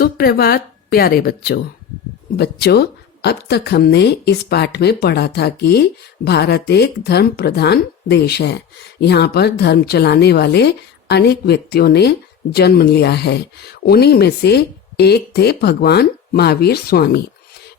सुप्रभात प्यारे बच्चों, अब तक हमने इस पाठ में पढ़ा था कि भारत एक धर्म प्रधान देश है। यहाँ पर धर्म चलाने वाले अनेक व्यक्तियों ने जन्म लिया है। उन्हीं में से एक थे भगवान महावीर स्वामी।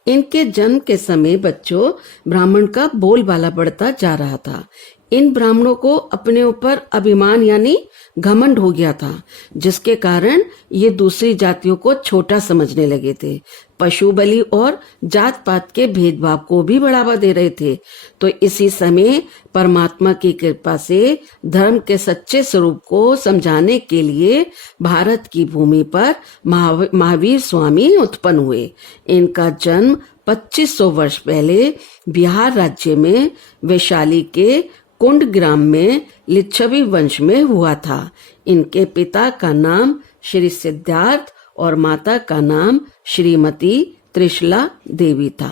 इनके जन्म के समय बच्चों ब्राह्मण का बोलबाला बढ़ता जा रहा था। इन ब्राह्मणों को अपने ऊपर अभिमान यानी घमंड हो गया था, जिसके कारण ये दूसरी जातियों को छोटा समझने लगे थे। पशु बलि और जात पात के भेदभाव को भी बढ़ावा दे रहे थे। तो इसी समय परमात्मा की कृपा से धर्म के सच्चे स्वरूप को समझाने के लिए भारत की भूमि पर महावीर स्वामी उत्पन्न हुए। इनका जन्म 2500 वर्ष पहले बिहार राज्य में वैशाली के कुंड ग्राम में लिच्छवी वंश में हुआ था। इनके पिता का नाम श्री सिद्धार्थ और माता का नाम श्रीमती त्रिशला देवी था।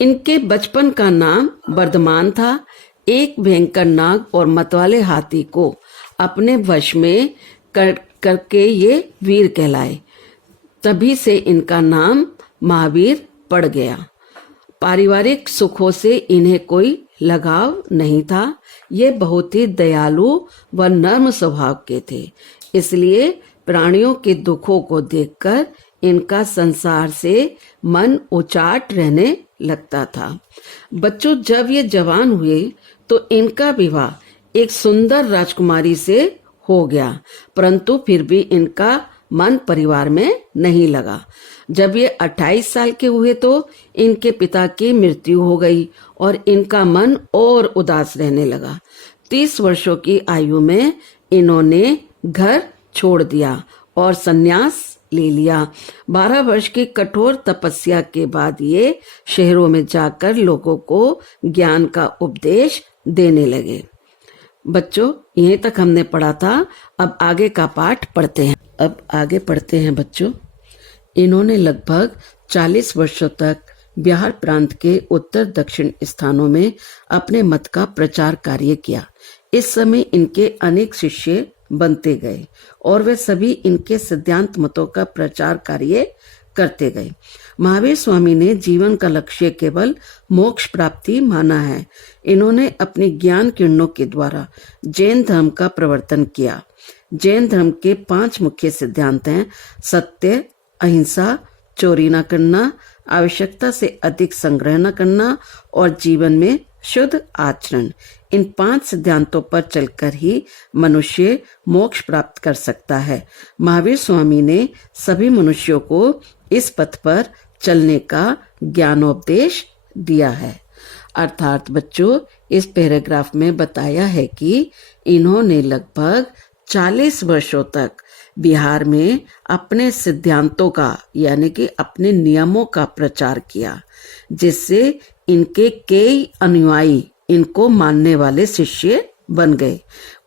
इनके बचपन का नाम वर्धमान था। एक भयंकर नाग और मतवाले हाथी को अपने वश में करके ये वीर कहलाए। तभी से इनका नाम महावीर पड़ गया। पारिवारिक सुखों से इन्हें कोई लगाव नहीं था। ये बहुत ही दयालु व नर्म स्वभाव के थे, इसलिए प्राणियों के दुखों को देखकर इनका संसार से मन उचाट रहने लगता था। बच्चों, जब ये जवान हुए तो इनका विवाह एक सुंदर राजकुमारी से हो गया, परंतु फिर भी इनका मन परिवार में नहीं लगा। जब ये 28 साल के हुए तो इनके पिता की मृत्यु हो गई और इनका मन और उदास रहने लगा। 30 वर्षों की आयु में इन्होंने घर छोड़ दिया और संन्यास ले लिया। 12 वर्ष की कठोर तपस्या के बाद ये शहरों में जाकर लोगों को ज्ञान का उपदेश देने लगे। बच्चों, यहीं तक हमने पढ़ा था। अब आगे का पाठ पढ़ते हैं। बच्चों, इन्होंने लगभग 40 वर्षों तक बिहार प्रांत के उत्तर दक्षिण स्थानों में अपने मत का प्रचार कार्य किया। इस समय इनके अनेक शिष्य बनते गए और वे सभी इनके सिद्धांत मतों का प्रचार कार्य करते गए। महावीर स्वामी ने जीवन का लक्ष्य केवल मोक्ष प्राप्ति माना है। इन्होंने अपनी ज्ञान किरणों के द्वारा जैन धर्म का प्रवर्तन किया। जैन धर्म के 5 मुख्य सिद्धांत हैं: सत्य, अहिंसा, चोरी न करना, आवश्यकता से अधिक संग्रह न करना और जीवन में शुद्ध आचरण। इन 5 सिद्धांतों पर चलकर ही मनुष्य मोक्ष प्राप्त कर सकता है। महावीर स्वामी ने सभी मनुष्यों को इस पथ पर चलने का ज्ञानोपदेश दिया है। अर्थात बच्चों, इस पैराग्राफ में बताया है कि इन्होंने लगभग 40 वर्षों तक बिहार में अपने सिद्धांतों का यानी कि अपने नियमों का प्रचार किया, जिससे इनके कई अनुयायी इनको मानने वाले शिष्य बन गए।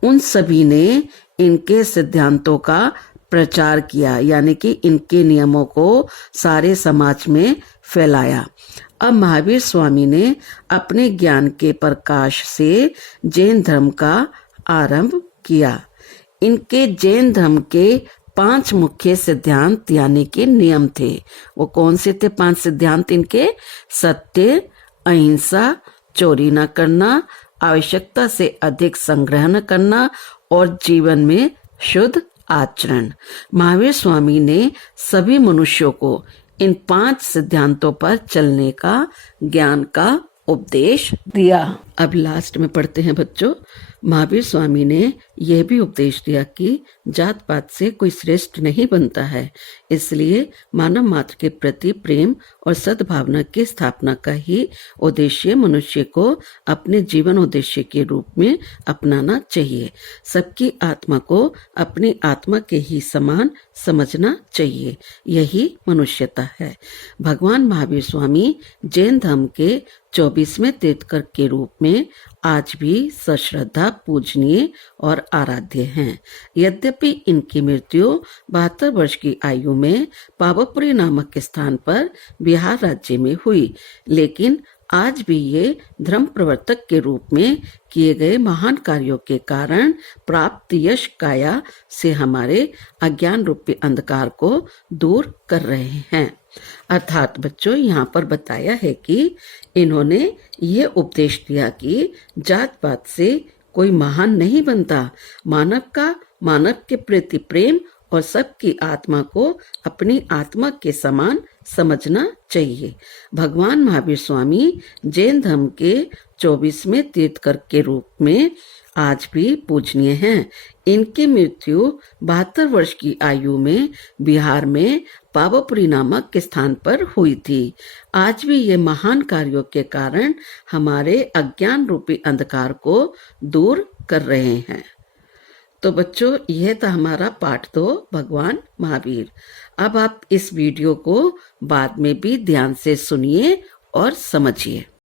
उन सभी ने इनके सिद्धांतों का प्रचार किया यानी कि इनके नियमों को सारे समाज में फैलाया। अब महावीर स्वामी ने अपने ज्ञान के प्रकाश से जैन धर्म का आरंभ किया। इनके जैन धर्म के 5 मुख्य सिद्धांत यानी कि नियम थे। वो कौन से थे 5 सिद्धांत इनके? सत्य, अहिंसा, चोरी न करना, आवश्यकता से अधिक संग्रह न करना और जीवन में शुद्ध आचरण। महावीर स्वामी ने सभी मनुष्यों को इन 5 सिद्धांतों पर चलने का ज्ञान का उपदेश दिया। अब लास्ट में पढ़ते हैं बच्चों। महावीर स्वामी ने यह भी उपदेश दिया कि जात पात से कोई श्रेष्ठ नहीं बनता है, इसलिए मानव मात्र के प्रति प्रेम और सद्भावना की स्थापना का ही उद्देश्य मनुष्य को अपने जीवन उद्देश्य के रूप में अपनाना चाहिए। सबकी आत्मा को अपनी आत्मा के ही समान समझना चाहिए, यही मनुष्यता है। भगवान महावीर स्वामी जैन धर्म के 24वें तीर्थंकर के रूप में आज भी सश्रद्धा पूजनीय और आराध्य हैं। यद्यपि इनकी मृत्यु 72 वर्ष की आयु में पावापुरी नामक स्थान पर बिहार राज्य में हुई, लेकिन आज भी ये धर्म प्रवर्तक के रूप में किए गए महान कार्यों के कारण प्राप्त यश काया से हमारे अज्ञान रूपी अंधकार को दूर कर रहे हैं। अर्थात बच्चों, यहाँ पर बताया है कि इन्होंने ये उपदेश दिया कि जात पात से कोई महान नहीं बनता। मानव के प्रति प्रेम और सबकी आत्मा को अपनी आत्मा के समान समझना चाहिए। भगवान महावीर स्वामी जैन धर्म के 24वें तीर्थकर के रूप में आज भी पूजनीय हैं। इनकी मृत्यु 72 वर्ष की आयु में बिहार में पावापुरी नामक स्थान पर हुई थी। आज भी ये महान कार्यों के कारण हमारे अज्ञान रूपी अंधकार को दूर कर रहे हैं। तो बच्चों, यह था हमारा पाठ 2 भगवान महावीर। अब आप इस वीडियो को बाद में भी ध्यान से सुनिए और समझिए।